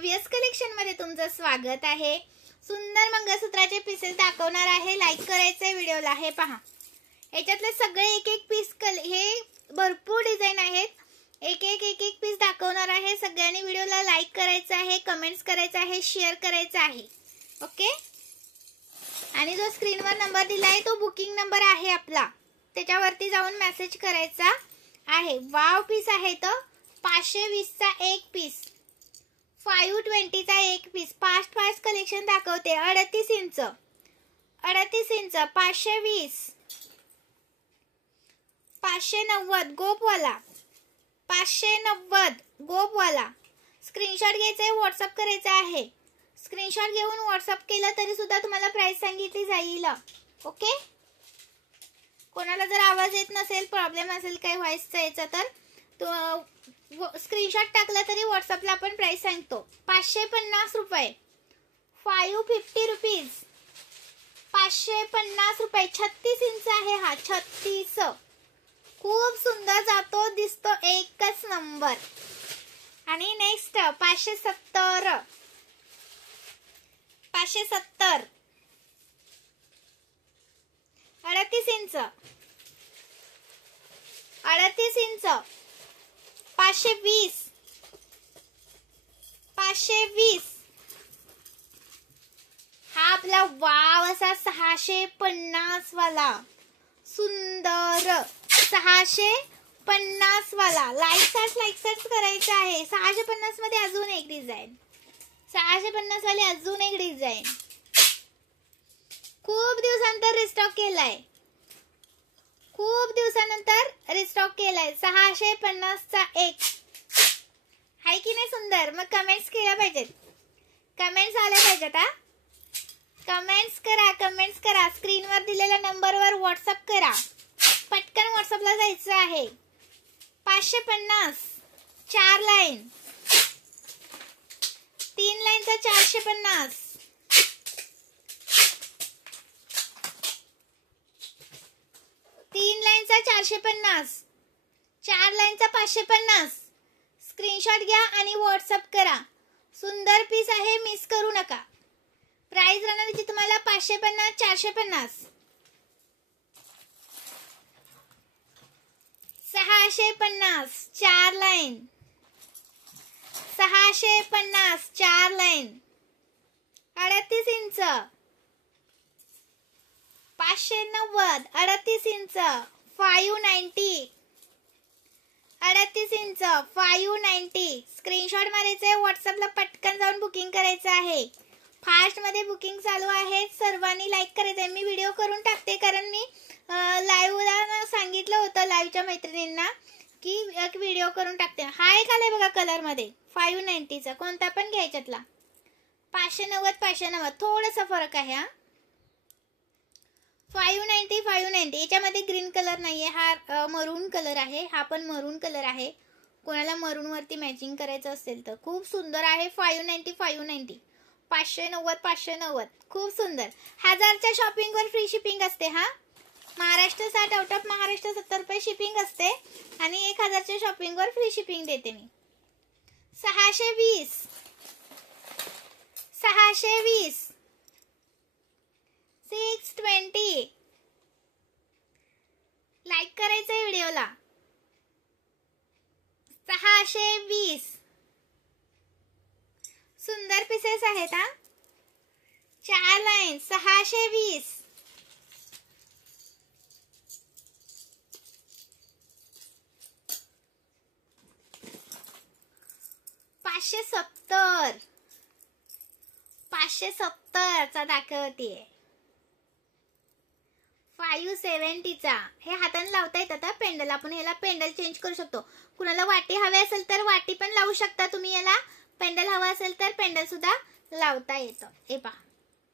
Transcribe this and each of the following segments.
नव्यस collection मध्ये तुमचं स्वागत आहे। सुंदर मंगळसूत्राचे पीसेस दाखवणार आहे। लाईक करायचे व्हिडिओला। हे पहा, याच्यातले सगळे एक एक पीस हे भरपूर डिझाइन आहेत। एक एक पीस दाखवणार आहे। सगळ्यांनी व्हिडिओला लाईक करायचं आहे, कमेंट्स करायचं आहे, शेअर करायचं आहे। ओके, आणि जो स्क्रीनवर नंबर दिलाय तो बुकिंग नंबर आहे आपला, त्याच्यावरती जाऊन मेसेज करायचा आहे। वाव पीस आहे तो 520 चा एक पीस, 520 चा एक पीस। फास्ट कलेक्शन दाखवते। 38 इंच 520, 590 गोपवाला, 590 गोपवाला। स्क्रीनशॉट घ्यायचा आहे, व्हॉट्सअप करायचा आहे। स्क्रीनशॉट घेऊन व्हॉट्सअप केलं तरी सुद्धा तुम्हाला प्राइस सांगितली जाईल। ओके, कोणाला जर आवाज येत नसेल, प्रॉब्लेम असेल काही व्हॉइसचा याचा, तर स्क्रीनशॉट टाकला तरी व्हॉट्सअपला आपण प्राइस सांगतो। 550 रुपये, 550 रुपीज, 550 रुपये। 36 इंच आहे हा, 36। खूप सुंदर जातो, दिसतो एकच नंबर। आणि नेक्स्ट 570, 570, 38 इंच, 38 इंच, 520, 520। हा आपला वाव असा 650 वाला, सुंदर 650 वाला। लाईक करायचा आहे। 650 मध्ये अजून एक डिझाइन, 650 वाली अजून एक डिझाइन। खूप दिवसानंतर रिस्टॉक केलाय, खूप दिवसानंतर रिस्टॉक केलाय। 650 चा एक आहे की नाही सुंदर? मग कमेंट्स केल्या पाहिजेत, कमेंट्स आल्या पाहिजेत। हा, कमेंट्स करा। स्क्रीनवर दिलेल्या नंबरवर व्हॉट्सअप करा, पटकन व्हॉट्सअपला जायचं आहे। 550 4 लाईन, 3 लाईनचा 450, 3 लाईनचा 450, 4 लाईनचा 550। स्क्रीनशॉट घ्या आणि व्हॉट्सअप करा। सुंदर पीस आहे, मिस करू नका। प्राइस राहणार आहे तुम्हाला 550, 450, 650 4 line, 650 4 line, 38 inch, 590, 38 inch, 590, 38 inch, 590। Screenshot मारायचे, व्हॉट्सअपला पटकन जाऊन बुकिंग करायचं आहे। फास्ट मध्ये बुकिंग चालू आहे। सर्वांनी लाईक करायचंय। मी व्हिडिओ करून टाकते, कारण मी लाईव्हला सांगितलं होतं लाईव्हच्या मैत्रिणींना की एक व्हिडिओ करून टाकते। हा एक आलाय बघा कलर मध्ये 590 चा, कोणता पण घ्यायच्यातला। 590 590 थोडासा फरक आहे। हा 590 याच्यामध्ये ग्रीन कलर नाहीये, हा मरून कलर आहे। हा पण मरून कलर आहे। कोणाला मरून वरती मॅचिंग करायचं असेल तर खूप सुंदर आहे। 590 590 खूप सुंदर। 1000 च्या शॉपिंग वर फ्री शिपिंग असते। हा महाराष्ट्र 60, आउट ऑफ महाराष्ट्र 70 रुपये शिपिंग असते, आणि 1000 च्या शॉपिंग वर फ्री शिपिंग देते मी। 620, 620, 620। लाईक करायचंय व्हिडिओला। 620 सुंदर पीसेस आहेत। हा 4 लाईन, 620, 570, 570 चा दाखवते। 570 चा। हे हाताने लावता येतात पेंडल, आपण ह्याला पेंडल चेंज करू शकतो। कुणाला वाटी हवे असेल तर वाटी पण लावू शकता तुम्ही याला। पेंडल हवा असेल तर पेंडल सुद्धा लावता येतं। हे पहा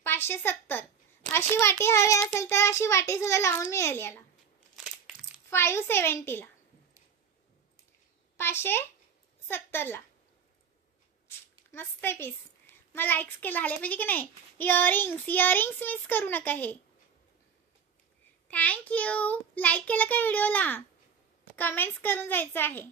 570। अशी वाटी हवी असेल तर अशी वाटी सुद्धा लावून मिळेल याला 570 ला, 570 ला। मस्त आहे पीस। मग लाईक्स केला झाले पाहिजे की नाही? इयरिंग्स मिस करू नका। हे थँक यू। लाईक केलं का व्हिडिओला? कमेंट्स करून जायचं आहे।